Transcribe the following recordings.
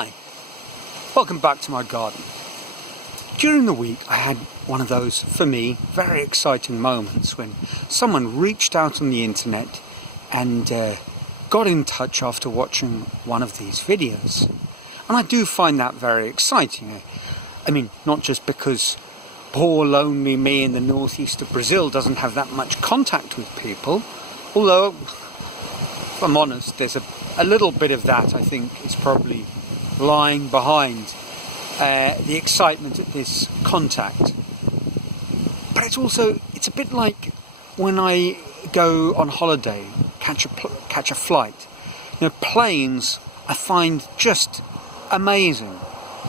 Hi, welcome back to my garden. During the week I had one of those, for me, very exciting moments when someone reached out on the internet and got in touch after watching one of these videos. And I do find that very exciting. I mean, not just because poor lonely me in the northeast of Brazil doesn't have that much contact with people, although, if I'm honest, there's a little bit of that I think is probably lying behind the excitement at this contact. But it's a bit like when I go on holiday, catch a flight. Planes I find just amazing.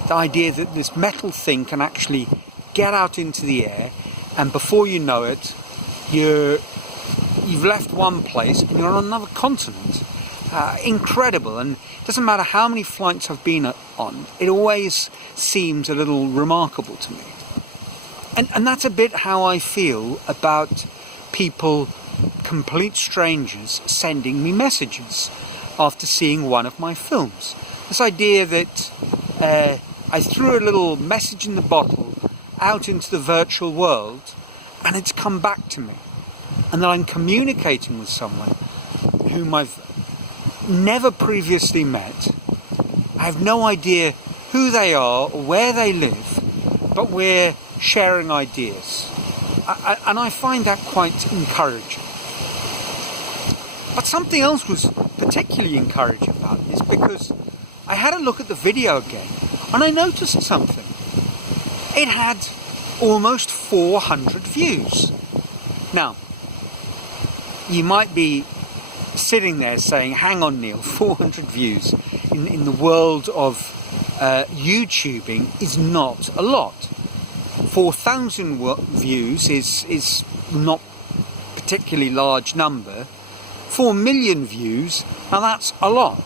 The idea that this metal thing can actually get out into the air, and before you know it, you've left one place and you're on another continent. Incredible. And it doesn't matter how many flights I've been on, it always seems a little remarkable to me. And that's a bit how I feel about people, complete strangers, sending me messages after seeing one of my films. This idea that I threw a little message in the bottle out into the virtual world and it's come back to me, and that I'm communicating with someone whom I've never previously met. I have no idea who they are or where they live, but we're sharing ideas. And I find that quite encouraging. But something else was particularly encouraging about this, because I had a look at the video again and I noticed something. It had almost 400 views. Now, you might be sitting there saying, hang on Neil, 400 views in the world of YouTubing is not a lot. 4,000 views is not a particularly large number. 4 million views, now that's a lot.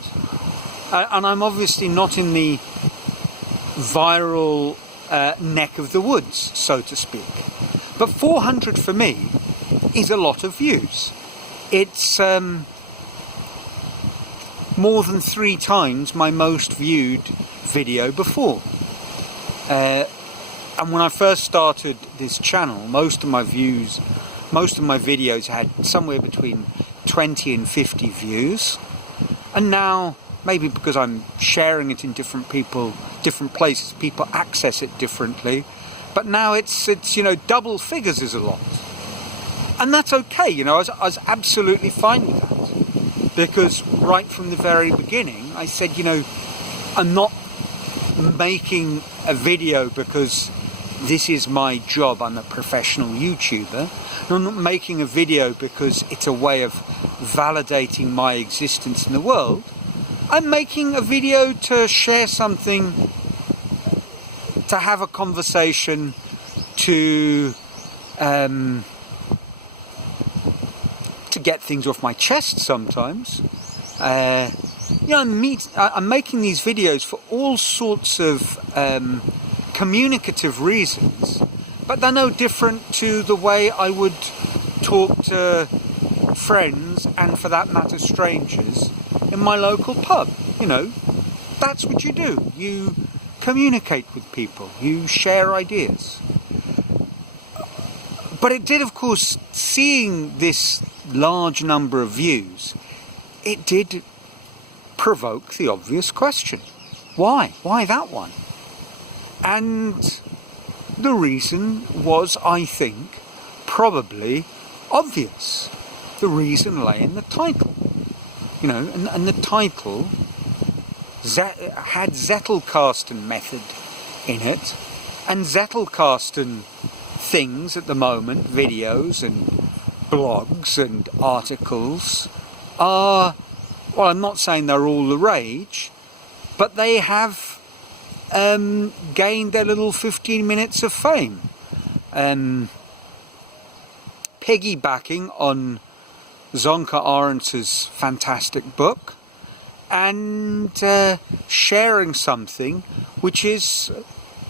And I'm obviously not in the viral neck of the woods, so to speak. But 400 for me is a lot of views. It's more than 3 times my most viewed video before. And when I first started this channel, most of my videos had somewhere between 20 and 50 views. And now, maybe because I'm sharing it in different places, people access it differently. But now it's double figures is a lot. And that's okay, I was absolutely fine with that. Because right from the very beginning, I said, I'm not making a video because this is my job, I'm a professional YouTuber. I'm not making a video because it's a way of validating my existence in the world. I'm making a video to share something, to have a conversation, to get things off my chest sometimes. I'm making these videos for all sorts of communicative reasons, but they're no different to the way I would talk to friends, and for that matter strangers, in my local pub. That's what you do. You communicate with people, you share ideas. But it did, of course, seeing this large number of views, it did provoke the obvious question. Why? Why that one? And the reason was, I think, probably obvious. The reason lay in the title. And the title had Zettelkasten Method in it, and Zettelkasten things at the moment, videos and blogs and articles, are, well, I'm not saying they're all the rage, but they have gained their little 15 minutes of fame. Piggybacking on Zonka Arendt's fantastic book, and sharing something which is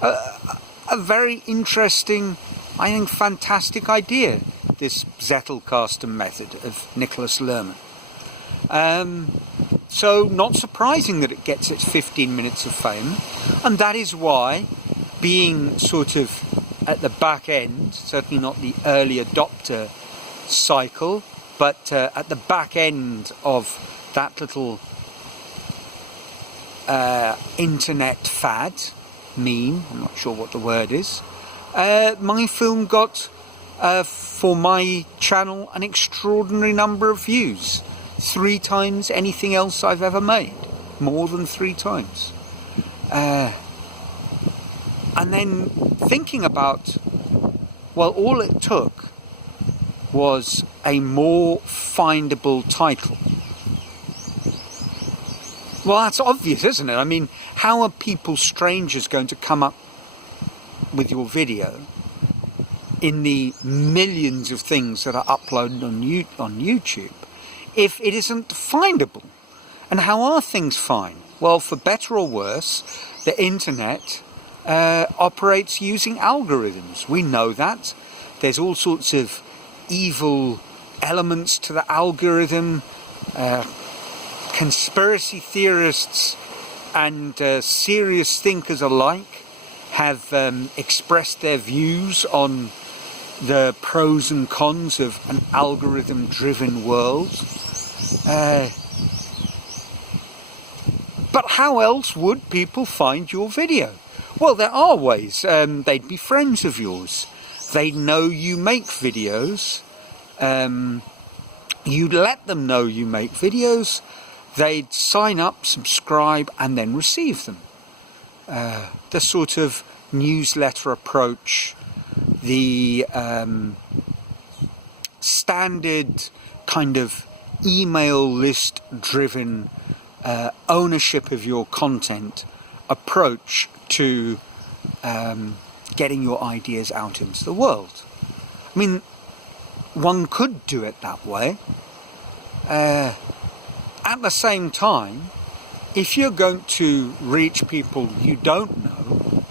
a very interesting, I think, fantastic idea, this Zettelkasten method of Nicholas Lerman. So not surprising that it gets its 15 minutes of fame. And that is why, being sort of at the back end, certainly not the early adopter cycle, but at the back end of that little internet fad, meme, I'm not sure what the word is, my film got, for my channel, an extraordinary number of views. 3 times anything else I've ever made. More than 3 times. And then thinking about, well, all it took was a more findable title. Well, that's obvious, isn't it? I mean, how are strangers going to come up with your video in the millions of things that are uploaded on YouTube if it isn't findable? And how are things fine? Well, for better or worse, the internet operates using algorithms. We know that. There's all sorts of evil elements to the algorithm. Conspiracy theorists and serious thinkers alike have expressed their views on the pros and cons of an algorithm-driven world. But how else would people find your video? Well, there are ways. They'd be friends of yours. They'd know you make videos. You'd let them know you make videos. They'd sign up, subscribe, and then receive them. The sort of newsletter approach, the standard kind of email list driven ownership of your content approach to getting your ideas out into the world. I mean, one could do it that way. At the same time, if you're going to reach people you don't know,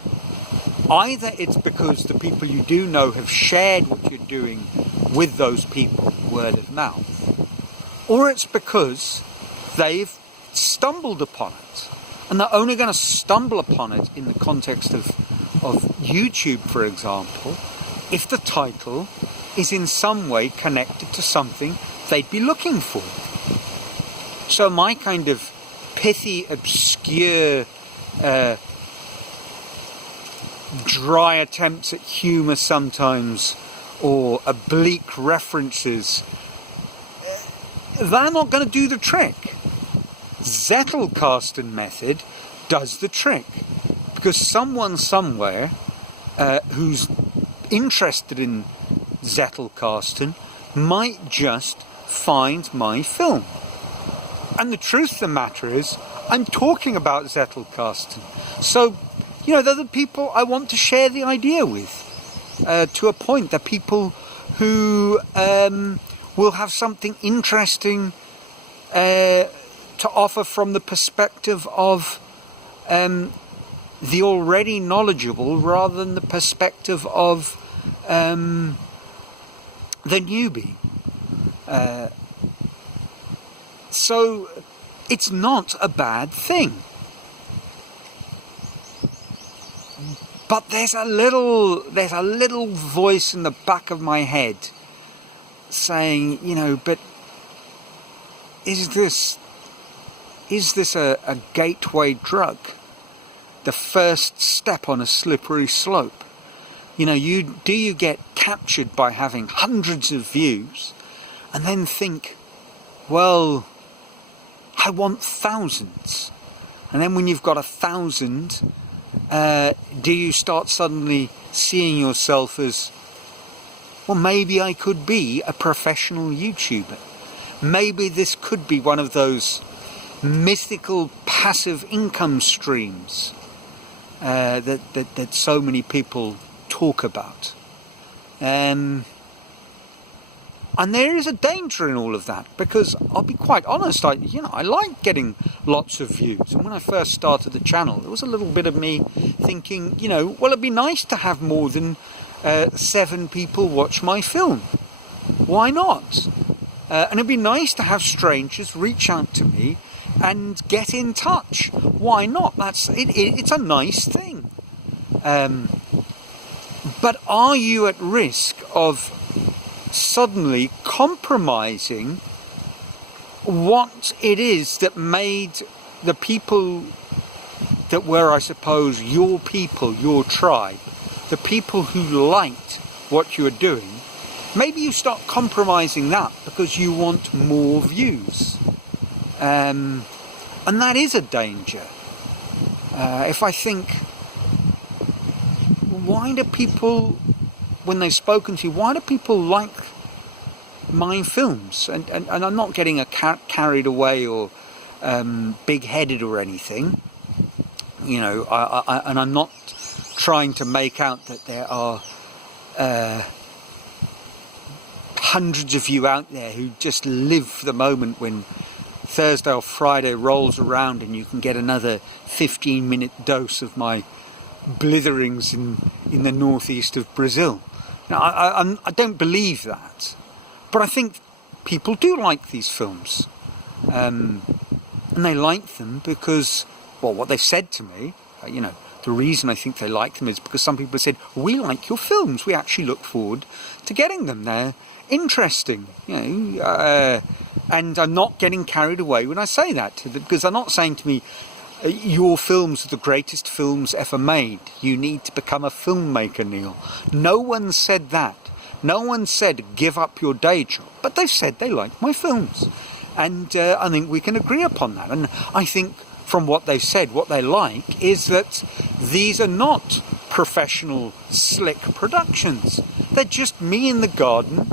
either it's because the people you do know have shared what you're doing with those people, word of mouth, or it's because they've stumbled upon it. And they're only going to stumble upon it in the context of YouTube, for example, if the title is in some way connected to something they'd be looking for. So my kind of pithy, obscure, dry attempts at humour sometimes, or oblique references, they're not going to do the trick. Zettelkasten Method does the trick, because someone somewhere who's interested in Zettelkasten might just find my film. And the truth of the matter is, I'm talking about Zettelkasten. So, you know, they're the people I want to share the idea with, to a point. They're people who will have something interesting to offer from the perspective of the already knowledgeable, rather than the perspective of the newbie. So it's not a bad thing. But there's a little voice in the back of my head saying, you know, but is this a gateway drug? The first step on a slippery slope? You know, do you get captured by having hundreds of views and then think, well, I want thousands? And then when you've got 1,000, do you start suddenly seeing yourself as, well, maybe I could be a professional YouTuber. Maybe this could be one of those mythical passive income streams that so many people talk about. And there is a danger in all of that, because I'll be quite honest, I like getting lots of views. And when I first started the channel, there was a little bit of me thinking, you know, well, it'd be nice to have more than 7 people watch my film. Why not? And it'd be nice to have strangers reach out to me and get in touch. Why not? It's a nice thing. But are you at risk of suddenly compromising what it is that made the people that were, I suppose, your people, your tribe, the people who liked what you were doing? Maybe you start compromising that because you want more views. And that is a danger. If I think, why do people, when they've spoken to you, why do people like my films? And I'm not getting carried away or big-headed or anything. You know, and I'm not trying to make out that there are hundreds of you out there who just live for the moment when Thursday or Friday rolls around and you can get another 15-minute dose of my blitherings in the northeast of Brazil. Now, I don't believe that, but I think people do like these films, and they like them because, well, what they've said to me, the reason I think they like them is because some people have said, we like your films, we actually look forward to getting them. They're interesting, and I'm not getting carried away when I say that, because they're not saying to me, your films are the greatest films ever made, you need to become a filmmaker, Neil. No one said that. No one said give up your day job, but they've said they like my films, and I think we can agree upon that. And I think from what they've said, what they like is that these are not professional, slick productions. They're just me in the garden,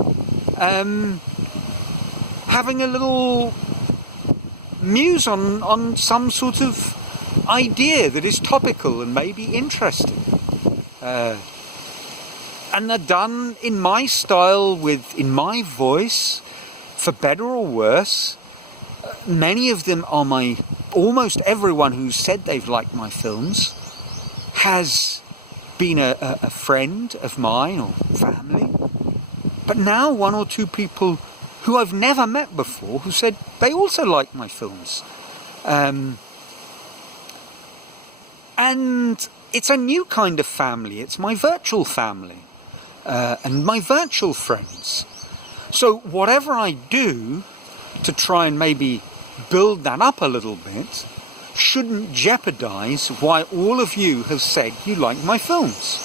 having a little muse on some sort of idea that is topical and maybe interesting. And they're done in my style, in my voice, for better or worse. Many of them are almost everyone who said they've liked my films has been a friend of mine or family. But now one or two people who I've never met before who said they also like my films. And it's a new kind of family. It's my virtual family and my virtual friends. So whatever I do to try and maybe build that up a little bit shouldn't jeopardize why all of you have said you like my films.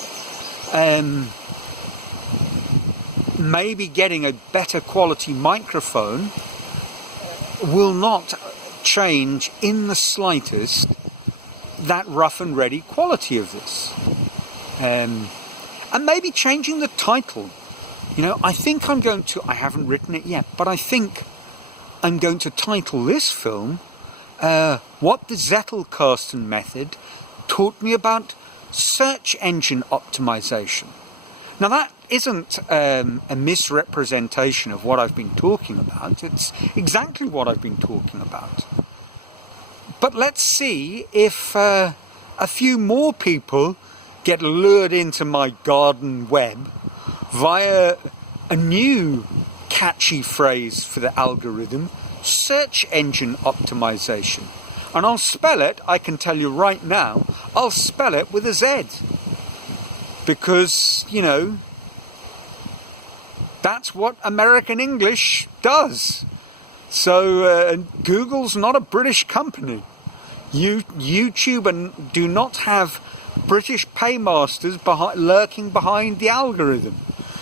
Maybe getting a better quality microphone will not change in the slightest that rough and ready quality of this. And maybe changing the title. I think I haven't written it yet, but I think I'm going to title this film, What the Zettelkasten Method Taught Me About Search Engine Optimization. Now that isn't a misrepresentation of what I've been talking about. It's exactly what I've been talking about. But let's see if a few more people get lured into my garden web via a new catchy phrase for the algorithm, search engine optimization. And I'll spell it, I can tell you right now, I'll spell it with a Z. Because, that's what American English does. So Google's not a British company. YouTube do not have British paymasters lurking behind the algorithm.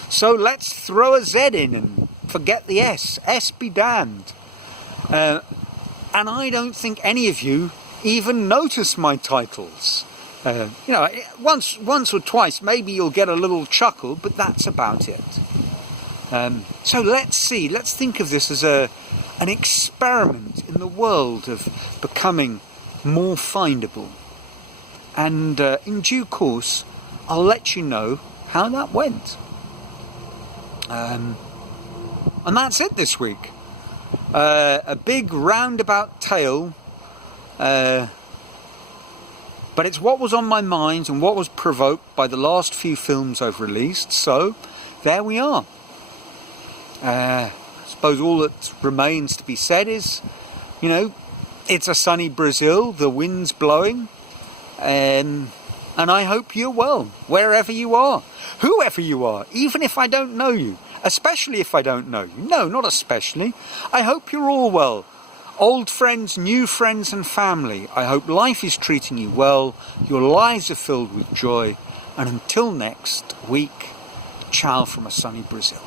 So let's throw a Z in and forget the S. S be damned. And I don't think any of you even notice my titles. Once or twice, maybe you'll get a little chuckle, but that's about it. So let's see. Let's think of this as an experiment in the world of becoming more findable. And in due course, I'll let you know how that went. And that's it this week. A big roundabout tale, but it's what was on my mind and what was provoked by the last few films I've released, so there we are. I suppose all that remains to be said is, It's a sunny Brazil, the wind's blowing, and I hope you're well, wherever you are, whoever you are, even if I don't know you, especially if I don't know you. No, not especially. I hope you're all well. Old friends, new friends and family, I hope life is treating you well, your lives are filled with joy, and until next week, ciao from a sunny Brazil.